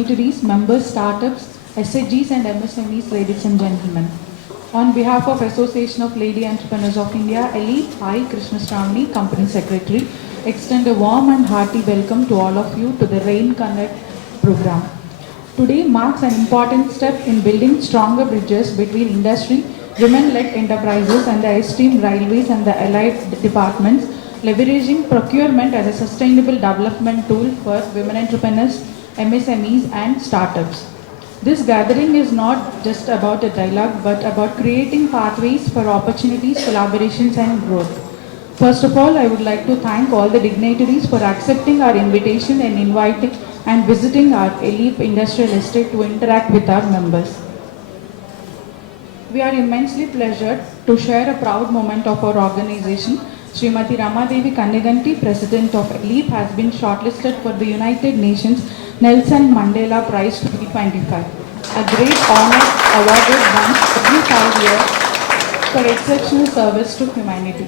dignitaries, members, startups, SHGs and MSMEs, ladies and gentlemen. On behalf of Association of Lady Entrepreneurs of India, ALEAP, I, Krishna Stravani, Company Secretary, extend a warm and hearty welcome to all of you to the RAIN Connect program. Today marks an important step in building stronger bridges between industry, women-led enterprises and the esteemed railways and the allied departments, leveraging procurement as a sustainable development tool for women entrepreneurs, MSMEs and startups. This gathering is not just about a dialogue but about creating pathways for opportunities, collaborations and growth. First of all, I would like to thank all the dignitaries for accepting our invitation and inviting and visiting our ALEAP Industrial Estate to interact with our members. We are immensely pleasured to share a proud moment of our organization. Srimati Ramadevi Kanniganti, President of ALEAP, has been shortlisted for the United Nations Nelson Mandela Prize 2025, a great honor awarded once every 5 years for exceptional service to humanity.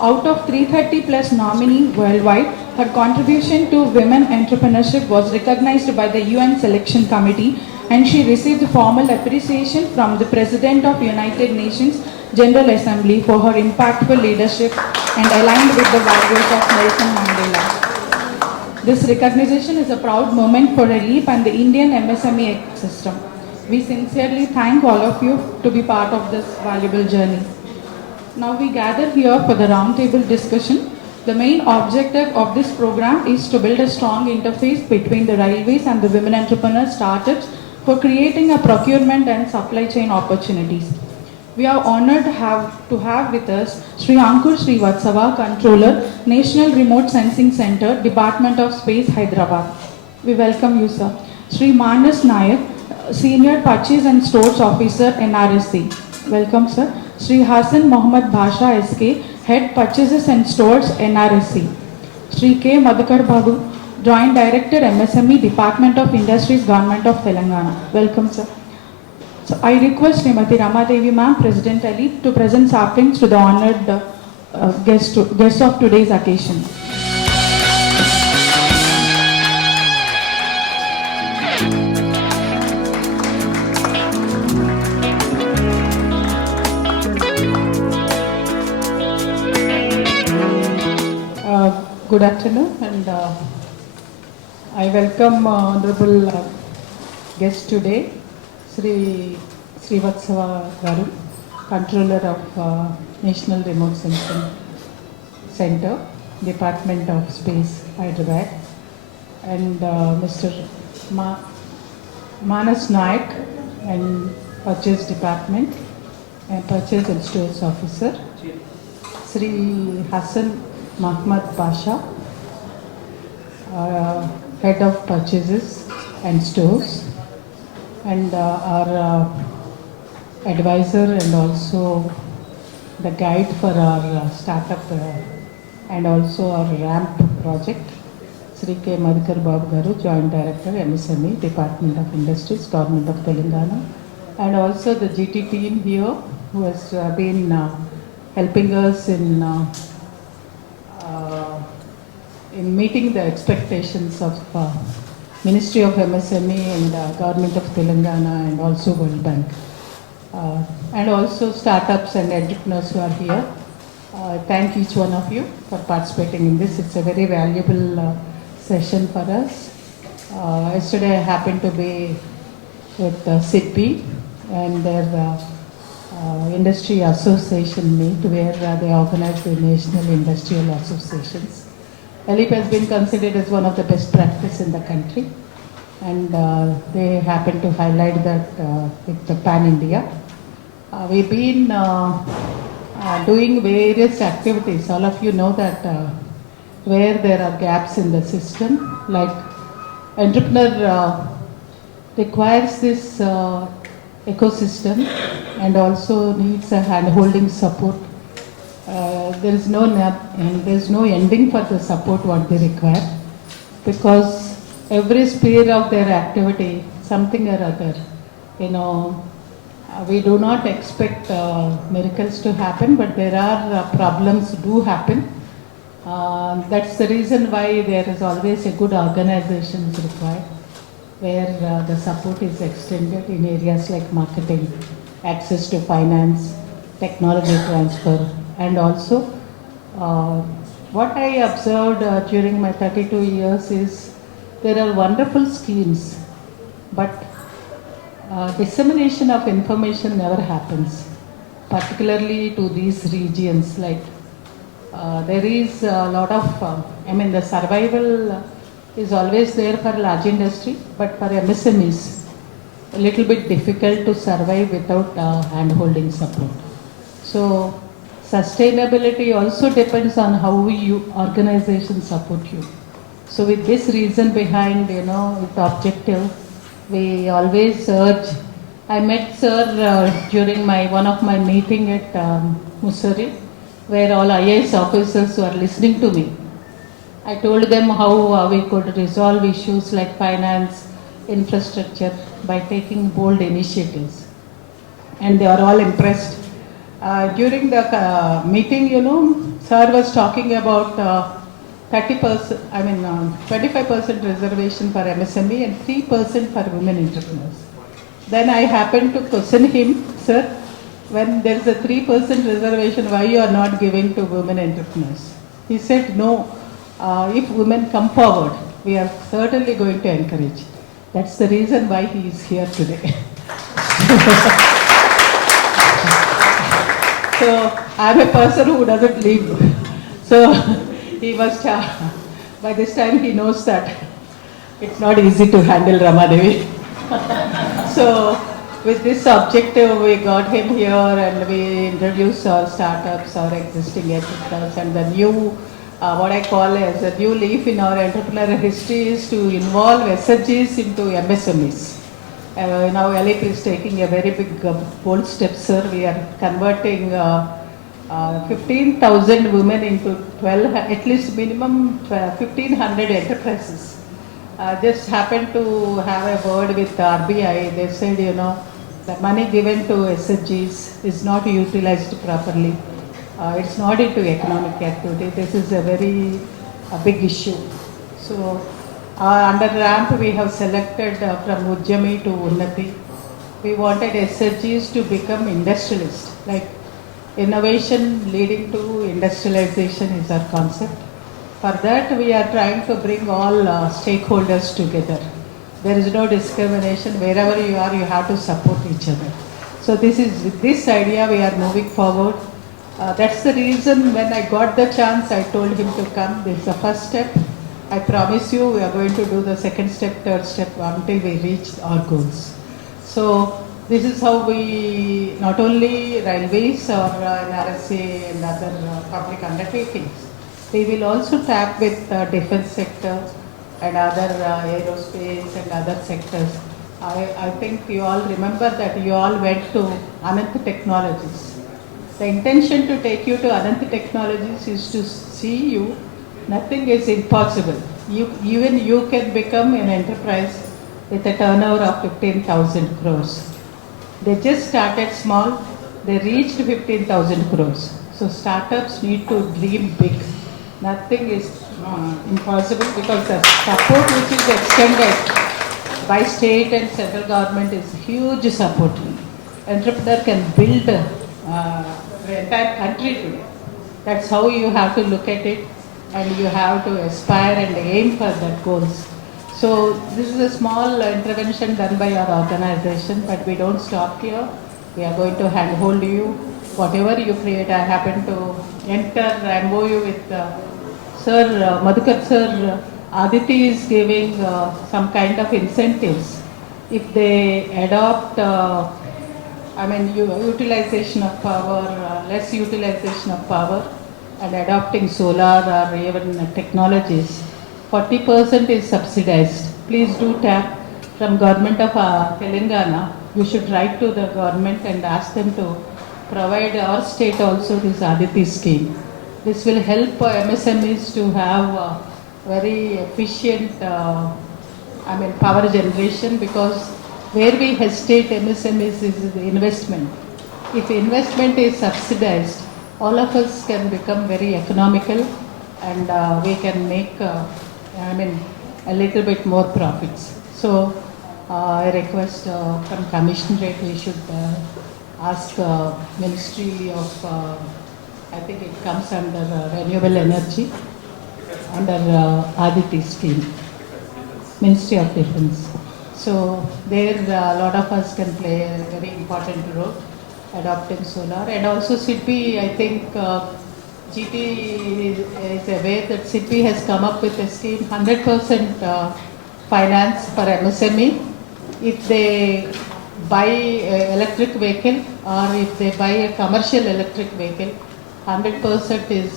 Out of 330 plus nominees worldwide, her contribution to women entrepreneurship was recognized by the UN Selection Committee, and she received formal appreciation from the President of United Nations General Assembly for her impactful leadership and aligned with the values of Nelson Mandela. This recognition is a proud moment for ALEAP and the Indian MSME ecosystem. We sincerely thank all of you to be part of this valuable journey. Now we gather here for the roundtable discussion. The main objective of this program is to build a strong interface between the railways and the women entrepreneur startups for creating a procurement and supply chain opportunities. We are honored to have with us Sri Ankur Srivatsava, Controller, National Remote Sensing Center, Department of Space, Hyderabad. We welcome you, sir. Sri Manas Nayak, Senior Purchase and Stores Officer, NRSC. Welcome, sir. Sri Hassan Mohammad Basha, SK, Head Purchases and Stores, NRSC. Sri K. Madhukar Babu, Joint Director, MSME, Department of Industries, Government of Telangana. Welcome, sir. So I request Srimati Ramadevi ma'am, President ALEAP, to present saplings to the honored guests of today's occasion. Good afternoon, and I welcome honorable guest today, Sri Srivatsava Garu, Controller of National Remote Sensing Center, Department of Space, Hyderabad, and Mr. Manas Nayak, and Purchase Department, and Purchase and Stores Officer, Sri Hassan Mohammad Basha, Head of Purchases and Stores, and our advisor and also the guide for our startup and also our RAMP project, Sri K. Madhukar Babu Garu, Joint Director, MSME, Department of Industries, Government of Telangana, and also the GT team here who has been helping us in meeting the expectations of Ministry of MSME and Government of Telangana and also World Bank. And also startups and entrepreneurs who are here. Thank each one of you for participating in this. It's a very valuable session for us. Yesterday I happened to be with SIDBI and their industry association meet where they organize the National Industrial Associations. ALEAP has been considered as one of the best practice in the country, and they happen to highlight that with the Pan India. We've been doing various activities. All of you know that where there are gaps in the system, like entrepreneur requires this ecosystem and also needs a hand-holding support. There's no ending for the support what they require, because every sphere of their activity, something or other, we do not expect miracles to happen, but there are problems do happen. That's the reason why there is always a good organization is required. where the support is extended in areas like marketing, access to finance, technology transfer, and also uh, what I observed during my 32 years is there are wonderful schemes, but dissemination of information never happens, particularly to these regions. Like there is a lot of, the survival is always there for large industry, but for MSMEs, a little bit difficult to survive without hand-holding support. So sustainability also depends on how you organizations support you. So with this reason behind, with the objective, we always urge. I met Sir during one of my meeting at Mussoorie, where all IAS officers were listening to me. I told them how we could resolve issues like finance, infrastructure by taking bold initiatives. And they are all impressed. During the meeting, Sir was talking about 30%, 25% reservation for MSME and 3% for women entrepreneurs. Then I happened to question him, Sir, when there is a 3% reservation, why you are not giving to women entrepreneurs? He said, no, if women come forward, we are certainly going to encourage. That's the reason why he is here today. So I'm a person who doesn't leave. So he must have, by this time he knows that it's not easy to handle Ramadevi. So with this objective, we got him here and we introduced our startups, our existing entrepreneurs, and the new, what I call as a new leaf in our entrepreneurial history is to involve SHGs into MSMEs. Now ALEAP is taking a very big bold step, sir. We are converting 15,000 women into 12, at least minimum 1,500 enterprises. Just happened to have a word with RBI. They said, the money given to SHGs is not utilized properly. It's not into economic activity. This is a big issue. So under RAMP we have selected from Ujjami to Unnati. We wanted SHGs to become industrialists. Like innovation leading to industrialization is our concept. For that we are trying to bring all stakeholders together. There is no discrimination. Wherever you are, you have to support each other. So with this idea we are moving forward. That's the reason when I got the chance, I told him to come. This is the first step. I promise you we are going to do the second step, third step until we reach our goals. So this is how we, not only railways or RSA and other public undertakings, we will also tap with defense sector and other aerospace and other sectors. I think you all remember that you all went to Anant Technologies. The intention to take you to Anant Technologies is to see you, nothing is impossible. Even you can become an enterprise with a turnover of 15,000 crores. They just started small, they reached 15,000 crores. So startups need to dream big. Nothing is impossible because the support which is extended by state and central government is huge support. Entrepreneur can build the entire country today. That's how you have to look at it, and you have to aspire and aim for that goals. So this is a small intervention done by our organization, but we don't stop here. We are going to handhold you. Whatever you create, I happen to enter MOU with Sir Madhukar Sir. Aditi is giving some kind of incentives if they adopt utilization of power, less utilization of power, and adopting solar or even technologies. 40% is subsidized. Please do tap from government of Telangana. You should write to the government and ask them to provide our state also this Aditi scheme. This will help MSMEs to have very efficient power generation, because where we hesitate MSMEs is the investment. If investment is subsidized, all of us can become very economical, and we can make a little bit more profits. So I request from Commissionerate we should ask Ministry of, I think it comes under Renewable Energy, under Aditi scheme, Ministry of Defence. So there a lot of us can play a very important role adopting solar. And also SIDBI, I think GT is aware that SIDBI has come up with a scheme 100% finance for MSME. If they buy an electric vehicle or if they buy a commercial electric vehicle, 100% is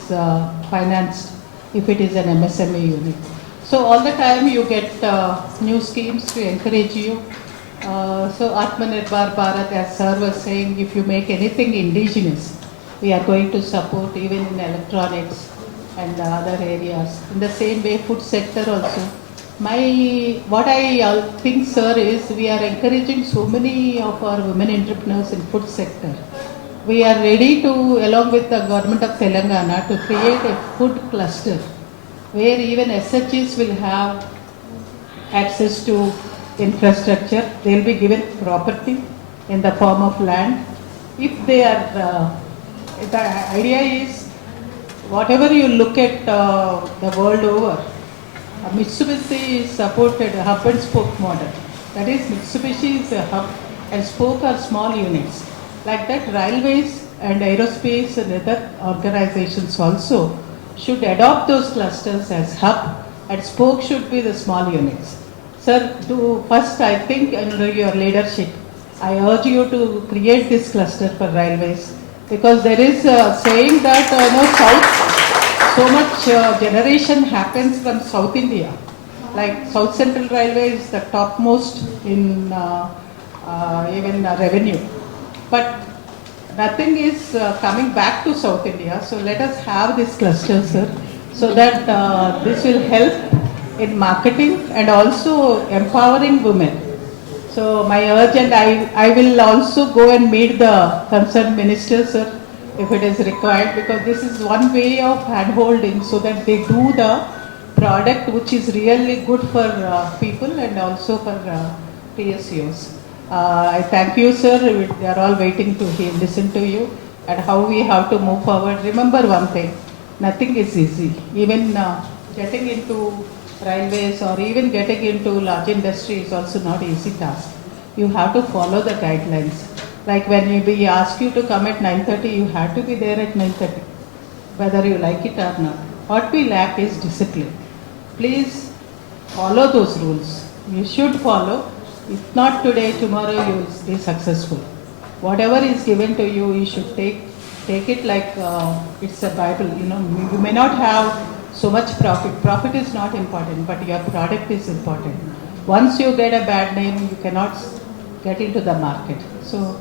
financed if it is an MSME unit. So all the time you get new schemes to encourage you. So Atmanirbhar Bharat, as sir was saying, if you make anything indigenous, we are going to support even in electronics and other areas. In the same way, food sector also. What I think, sir, is we are encouraging so many of our women entrepreneurs in food sector. We are ready to, along with the government of Telangana, to create a food cluster where even SHGs will have access to infrastructure. They will be given property in the form of land. If they are, the idea is, whatever you look at the world over, Mitsubishi is supported a hub and spoke model. That is, Mitsubishi is a hub and spoke are small units. Like that, railways and aerospace and other organizations also should adopt those clusters as hub and spoke should be the small units. Sir, first I think under your leadership, I urge you to create this cluster for railways because there is a saying that so much generation happens from South India. Like South Central Railway is the topmost in even revenue. But nothing is coming back to South India. So let us have this cluster, sir, so that this will help in marketing and also empowering women. So my urge, and I will also go and meet the concerned minister, sir, if it is required, because this is one way of hand-holding so that they do the product which is really good for people and also for PSUs. I thank you, sir. They are all waiting to listen to you and how we have to move forward. Remember one thing, nothing is easy. Even getting into railways or even getting into large industry is also not easy task. You have to follow the guidelines. Like when we ask you to come at 9:30, you have to be there at 9:30, whether you like it or not. What we lack is discipline. Please follow those rules. You should follow. If not today, tomorrow you will be successful. Whatever is given to you, you should take it like it's a Bible. You may not have so much profit. Profit is not important, but your product is important. Once you get a bad name, you cannot get into the market. So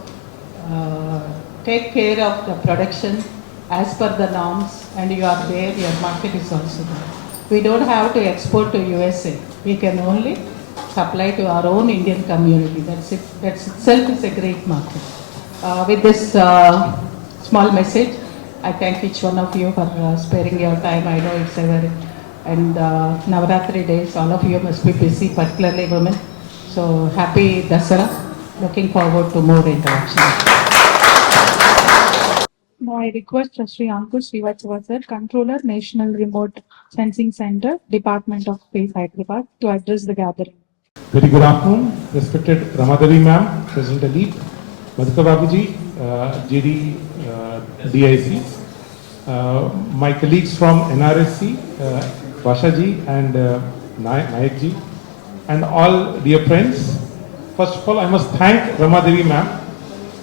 take care of the production as per the norms, and you are there, your market is also there. We don't have to export to USA. We can only supply to our own Indian community. That's it. That itself is a great market. With this small message, I thank each one of you for sparing your time. I know it's ever, and Navaratri days, all of you must be busy, particularly women. So happy Dasara. Looking forward to more interactions. Now I request Sri Ankur Srivastava sir, Controller, National Remote Sensing Center, Department of Space, Hyderabad, to address the gathering. Very good afternoon, respected Ramadevi ma'am, President ALEAP, Madhukar Babuji, JD DICs, my colleagues from NRSC, Vashaji and Nayakji, and all dear friends. First of all, I must thank Ramadevi ma'am.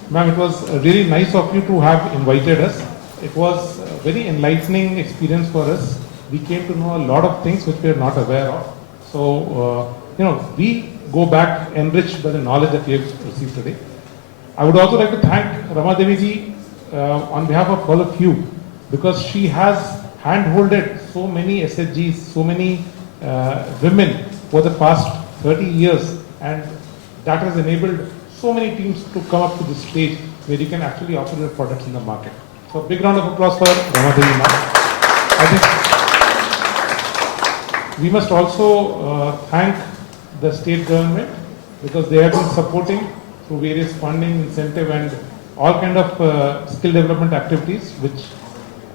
Ma'am, it was really nice of you to have invited us. It was a very enlightening experience for us. We came to know a lot of things which we are not aware of. So, we go back enriched by the knowledge that we have received today. I would also like to thank Ramadevi ji on behalf of all of you, because she has hand-holded so many SHGs, so many women for the past 30 years, and that has enabled so many teams to come up to this stage where you can actually offer your products in the market. So big round of applause for Ramadevi ma'am. I think we must also thank the state government because they have been supporting through various funding, incentive and all kind of skill development activities which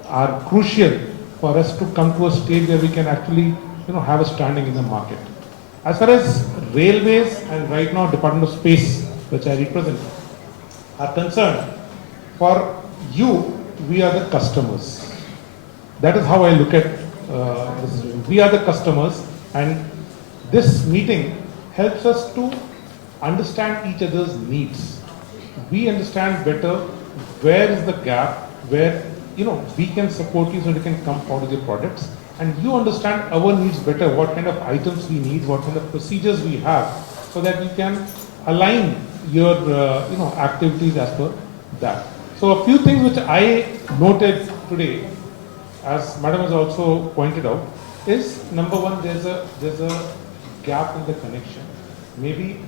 are crucial for us to come to a stage where we can actually have a standing in the market. As far as railways and right now Department of Space, which I represent, are concerned, for you, we are the customers. That is how I look at this. We are the customers, and this meeting helps us to understand each other's needs. We understand better where is the gap, where we can support you so you can come forward with your products, and you understand our needs better, what kind of items we need, what kind of procedures we have, so that we can align your activities as per that. So a few things which I noted today, as Madam has also pointed out, is number one, there's a gap in the connection. Maybe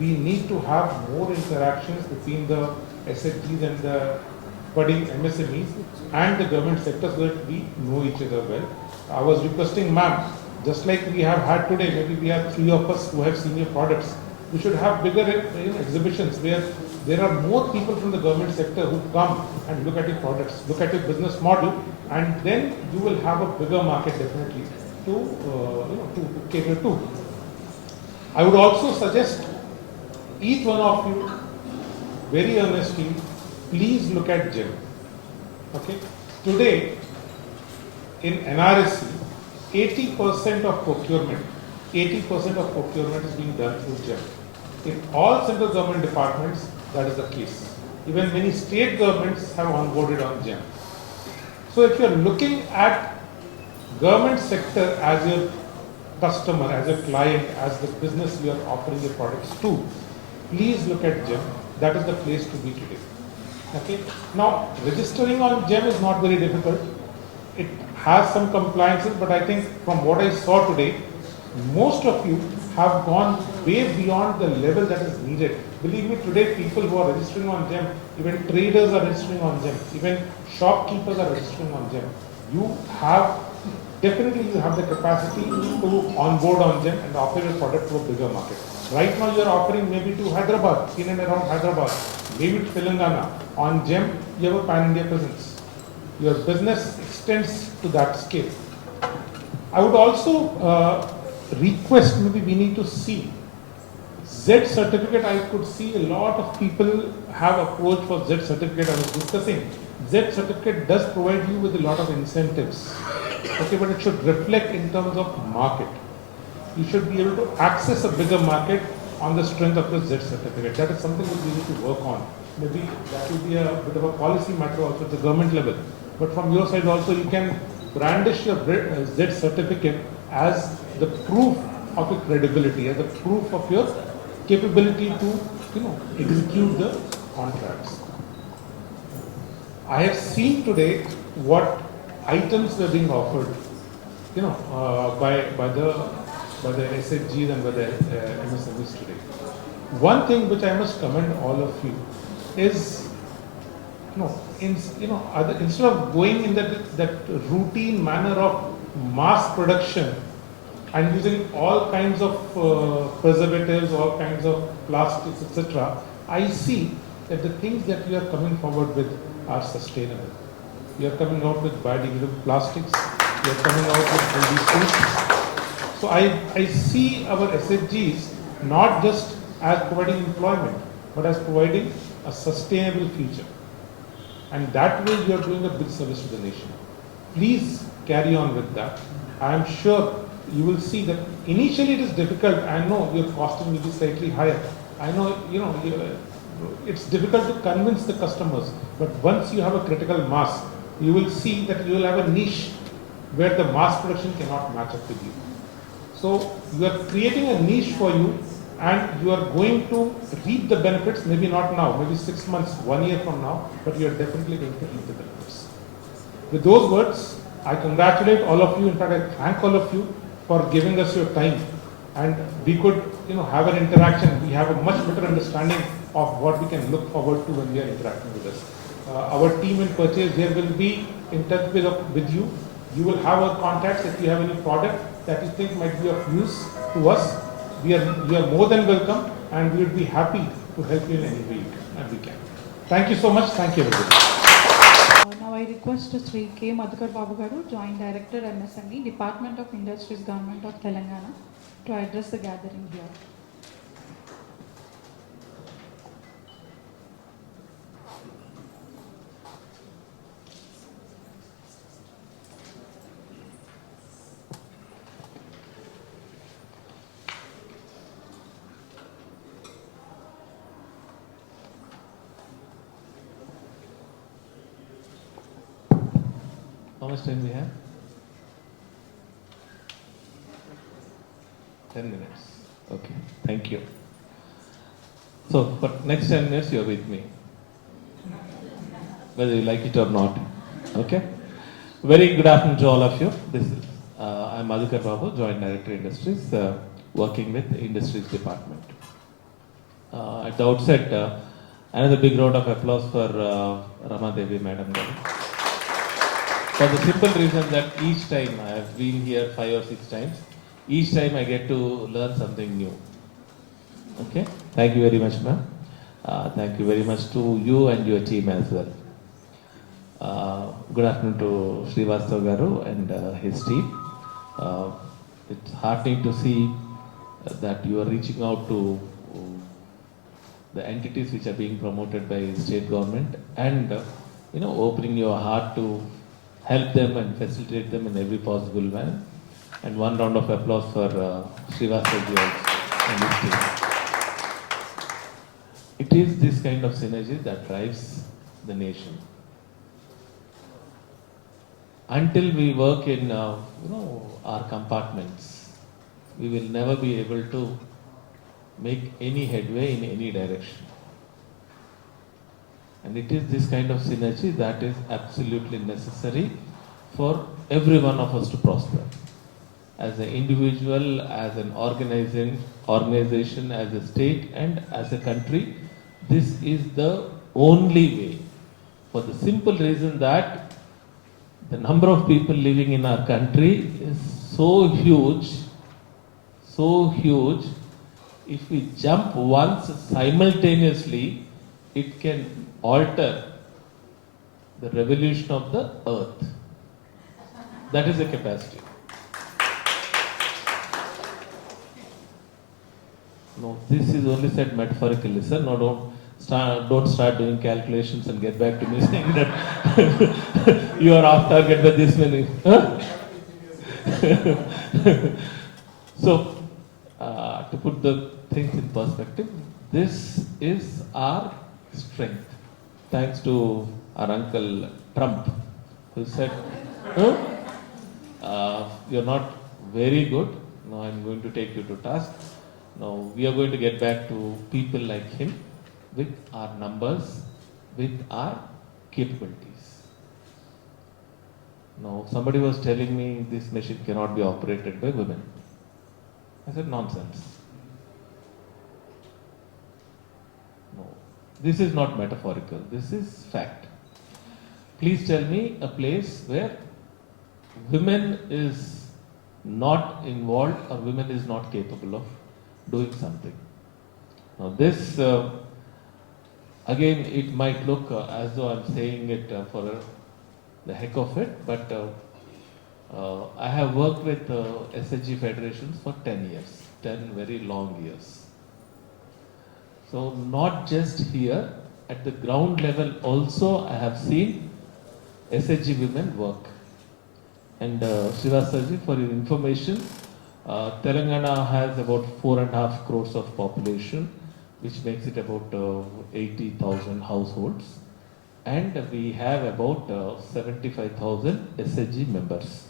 we need to have more interactions between the SHGs and the budding MSMEs and the government sector so that we know each other well. I was requesting ma'am, just like we have had today, maybe we have 3 of us who have senior products. We should have bigger exhibitions where there are more people from the government sector who come and look at your products, look at your business model, and then you will have a bigger market definitely to cater to. I would also suggest each one of you very earnestly, please look at GEM. Okay, today in NRSC, 80% of procurement is being done through GEM. In all central government departments, that is the case. Even many state governments have onboarded on GEM. So if you are looking at government sector as your customer, as a client, as the business you are offering your products to, please look at GEM. That is the place to be today. Okay. Now, registering on GEM is not very difficult. It has some compliances, but I think from what I saw today, most of you have gone way beyond the level that is needed. Believe me, today people who are registering on GEM, even traders are registering on GEM, even shopkeepers are registering on GEM. You have the capacity to onboard on GEM and offer your product to a bigger market. Right now you are offering maybe to Hyderabad, in and around Hyderabad, maybe to Telangana. On GEM, you have a pan-India presence. Your business extends to that scale. I would also request, maybe we need to see Z certificate. I could see a lot of people have approached for Z certificate. I was discussing. Z certificate does provide you with a lot of incentives. Okay, but it should reflect in terms of market. You should be able to access a bigger market on the strength of the Z certificate. That is something that we need to work on. Maybe that will be a bit of a policy matter also at the government level. But from your side also, you can brandish your Z certificate as the proof of your credibility, as the proof of your capability to, execute the contracts. I have seen today what items were being offered, by the SHGs and by the MSMEs today. One thing which I must commend all of you is, instead of going in that routine manner of mass production and using all kinds of preservatives, all kinds of plastics, etc., I see that the things that we are coming forward with are sustainable. We are coming out with biodegradable plastics. We are coming out with healthy foods. So I see our SHGs not just as providing employment, but as providing a sustainable future. And that way you are doing a big service to the nation. Please carry on with that. I am sure you will see that initially it is difficult. I know your costing will be slightly higher. I know, it's difficult to convince the customers. But once you have a critical mass, you will see that you will have a niche where the mass production cannot match up with you. So you are creating a niche for you, and you are going to reap the benefits, maybe not now, maybe 6 months, 1 year from now, but you are definitely going to reap the benefits. With those words, I congratulate all of you. In fact, I thank all of you for giving us your time, and we could have an interaction. We have a much better understanding of what we can look forward to when we are interacting with us. Our team in purchase here will be in touch with you. You will have our contacts if you have any product that you think might be of use to us. You are more than welcome. and we would be happy to help you in any way and we can. Thank you so much. Thank you everybody. Now I request Sri K. Madhukar Babu Garu, Joint Director MSME, Department of Industries, Government of Telangana, to address the gathering here. How much time we have? 10 minutes. Okay, thank you. So, for next 10 minutes, you are with me. Whether you like it or not. Okay? Very good afternoon to all of you. This is, I'm Madhukar Babu, Joint Director Industries, working with the Industries Department. At the outset, another big round of applause for Rama Devi Madam. For the simple reason that each time I have been here 5 or 6 times, each time I get to learn something new. Okay, thank you very much, ma'am. Thank you very much to you and your team as well. Good afternoon to Srivastav Garu and his team. It's heartening to see that you are reaching out to the entities which are being promoted by state government and opening your heart to help them and facilitate them in every possible way. And one round of applause for Srivastav and his team. It is this kind of synergy that drives the nation. Until we work in our compartments, we will never be able to make any headway in any direction. And it is this kind of synergy that is absolutely necessary for every one of us to prosper. As an individual, as an organization, as a state and as a country, this is the only way. For the simple reason that the number of people living in our country is so huge. If we jump once simultaneously, it can alter the revolution of the earth. That is the capacity. No, this is only said metaphorically, sir. No, don't start doing calculations and get back to me saying that you are off target by this many. Huh? So, to put the things in perspective, this is our strength. Thanks to our uncle Trump, who said, you're not very good. Now I'm going to take you to task. Now we are going to get back to people like him with our numbers, with our capabilities. Now somebody was telling me this machine cannot be operated by women. I said nonsense. No, this is not metaphorical, this is fact. Please tell me a place where women is not involved or women is not capable of doing something. Now this, again, it might look as though I'm saying it for the heck of it, but I have worked with SHG federations for 10 years, 10 very long years. So not just here, at the ground level also I have seen SHG women work. And Srivastav, for your information, Telangana has about 4.5 crores of population, which makes it about 80,000 households. And we have about 75,000 SHG members.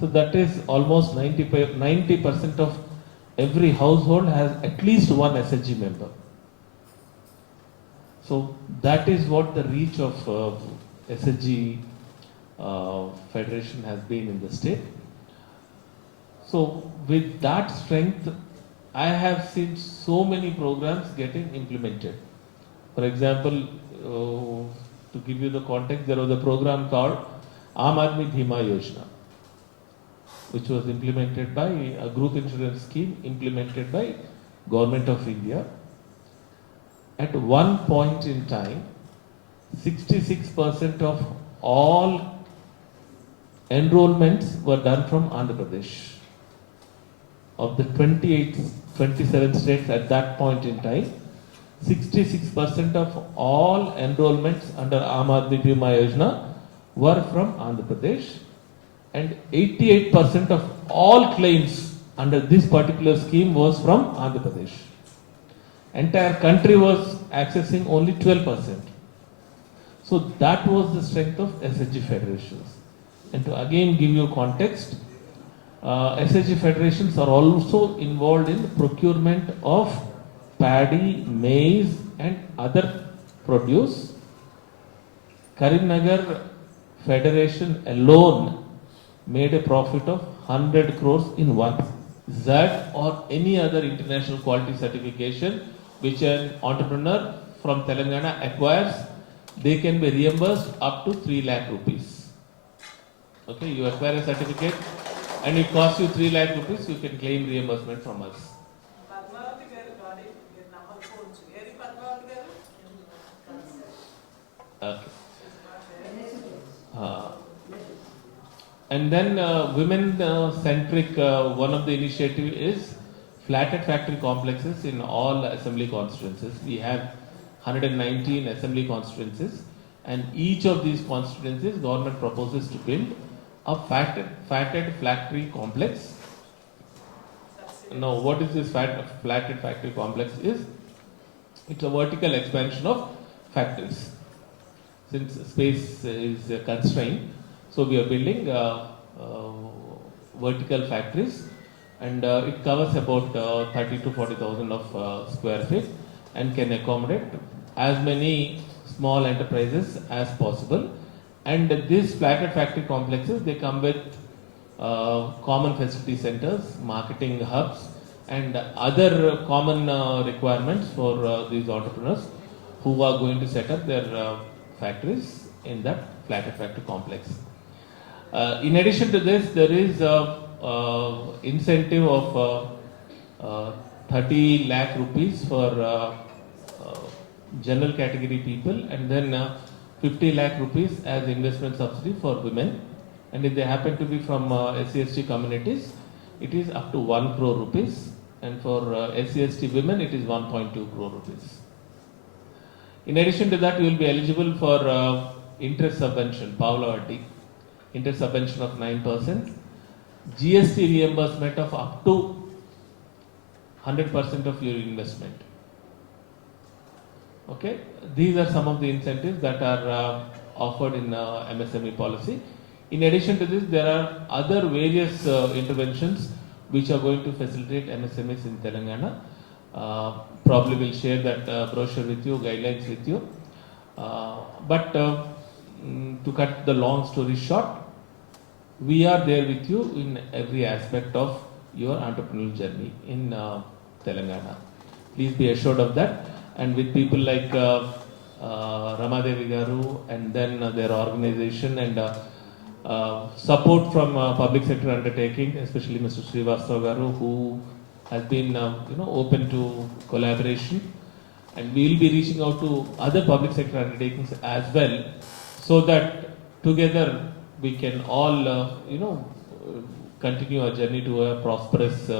So that is almost 90% of every household has at least one SHG member. So that is what the reach of SHG Federation has been in the state. So with that strength, I have seen so many programs getting implemented. For example, to give you the context, there was a program called Aam Aadmi Bima Yojana, which was implemented by a group insurance scheme implemented by Government of India. At one point in time, 66% of all enrollments were done from Andhra Pradesh. Of the 27 states at that point in time, 66% of all enrollments under Aam Aadmi Bima Yojana were from Andhra Pradesh, and 88% of all claims under this particular scheme was from Andhra Pradesh. Entire country was accessing only 12%. So that was the strength of SHG federations. And to again give you context, SHG federations are also involved in procurement of paddy, maize and other produce. Karimnagar Federation alone made a profit of 100 crores in one. That or any other international quality certification which an entrepreneur from Telangana acquires, they can be reimbursed up to 3 lakh rupees. Okay, you acquire a certificate and it costs you 3 lakh rupees, you can claim reimbursement from us. Okay. And then women-centric, one of the initiative is flatted factory complexes in all assembly constituencies. We have 119 assembly constituencies, and each of these constituencies, government proposes to build a flatted factory complex. Now, what is this flatted factory complex is? It's a vertical expansion of factories. Since space is constrained, so we are building vertical factories, and it covers about 30 to 40,000 of square feet and can accommodate as many small enterprises as possible. And these flatted factory complexes, they come with common facility centers, marketing hubs, and other common requirements for these entrepreneurs who are going to set up their factories in that flatted factory complex. In addition to this, there is a incentive of 30 lakh rupees for general category people, and then 50 lakh rupees as investment subsidy for women. And if they happen to be from SC/ST communities, it is up to 1 crore rupees, and for SC/ST women, it is 1.2 crore rupees. In addition to that, you will be eligible for interest subvention, Pavla Vatti, interest subvention of 9%, GST reimbursement of up to 100% of your investment. Okay, these are some of the incentives that are offered in MSME policy. In addition to this, there are other various interventions which are going to facilitate MSMEs in Telangana. Probably will share that brochure with you, guidelines with you. But to cut the long story short, we are there with you in every aspect of your entrepreneurial journey in Telangana. Please be assured of that. And with people like Ramadevi Garu and then their organization and support from public sector undertaking, especially Mr. Srivastava Garu, who has been open to collaboration, and we will be reaching out to other public sector undertakings as well, so that together we can all continue our journey to a prosperous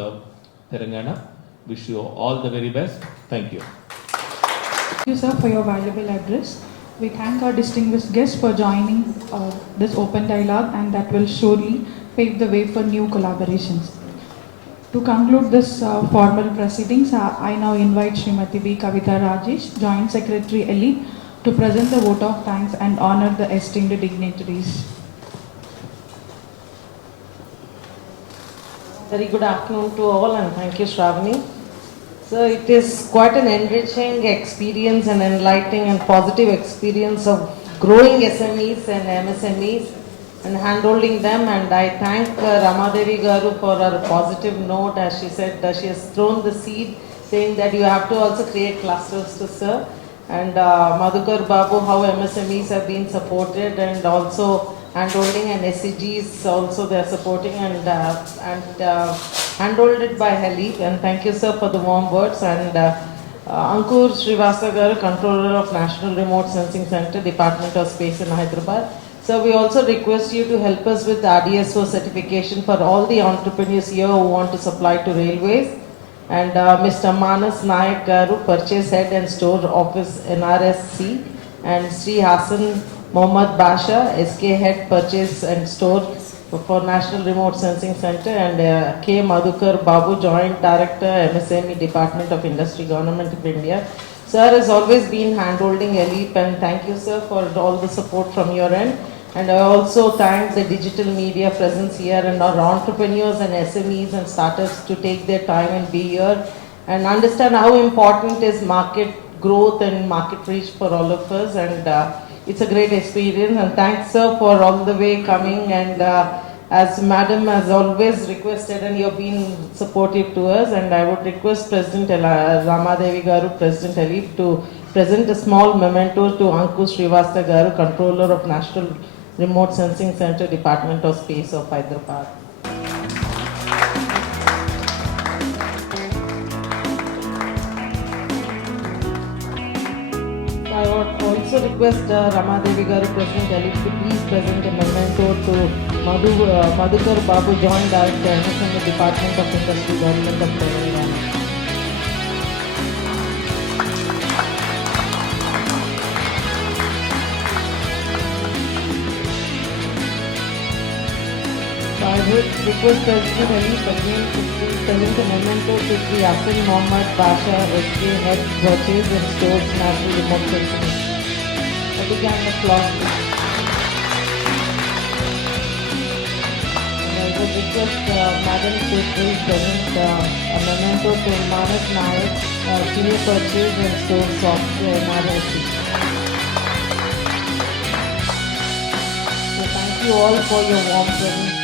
Telangana. Wish you all the very best. Thank you. Thank you, sir, for your valuable address. We thank our distinguished guests for joining this open dialogue, and that will surely pave the way for new collaborations. To conclude this formal proceedings, I now invite Srimati B. Kavita Rajesh, Joint Secretary ALEAP, to present the vote of thanks and honor the esteemed dignitaries. Very good afternoon to all, and thank you, Shravani. So it is quite an enriching experience and enlightening and positive experience of growing SMEs and MSMEs and handholding them, and I thank Ramadevi Garu for her positive note. As she said, she has thrown the seed saying that you have to also create clusters to serve, and Madhukar Babu, how MSMEs have been supported, and also handholding and SCGs also they are supporting, and handled by ALEAP, and thank you, sir, for the warm words. And Ankur Srivastava garu, Controller of National Remote Sensing Center, Department of Space in Hyderabad. So we also request you to help us with the RDSO certification for all the entrepreneurs here who want to supply to railways. And Mr. Manas Nayak garu, Purchase Head and Store Office NRSC, and Sri Hassan Mohammad Basha, SK Head Purchase and Store for National Remote Sensing Center, and K. Madhukar Babu, Joint Director, MSME Department of Industry, Government of India. Sir has always been handholding ALEAP, and thank you, sir, for all the support from your end. And I also thank the digital media presence here and our entrepreneurs and SMEs and startups to take their time and be here and understand how important is market growth and market reach for all of us. And it's a great experience, and thanks, sir, for all the way coming. And as Madam has always requested, and you've been supportive to us, and I would request President Ramadevi Garu, President ALEAP, to present a small memento to Ankur Srivastava Garu, Controller of National Remote Sensing Center, Department of Space of Hyderabad. I would also request Ramadevi Garu, President ALEAP, to please present a memento to Madhukar Babu, Joint Director, MSME Department of Industry, Government of Telangana. So I would request President ALEAP again to please present a memento to Sri Hassan Mohammad Basha, SK Head Purchase and Stores, National Remote Sensing. A big round of applause. And I would request Madam to please present a memento to Manas Nayak, Senior Purchase and Stores Software, NRSC. So thank you all for your warm presence.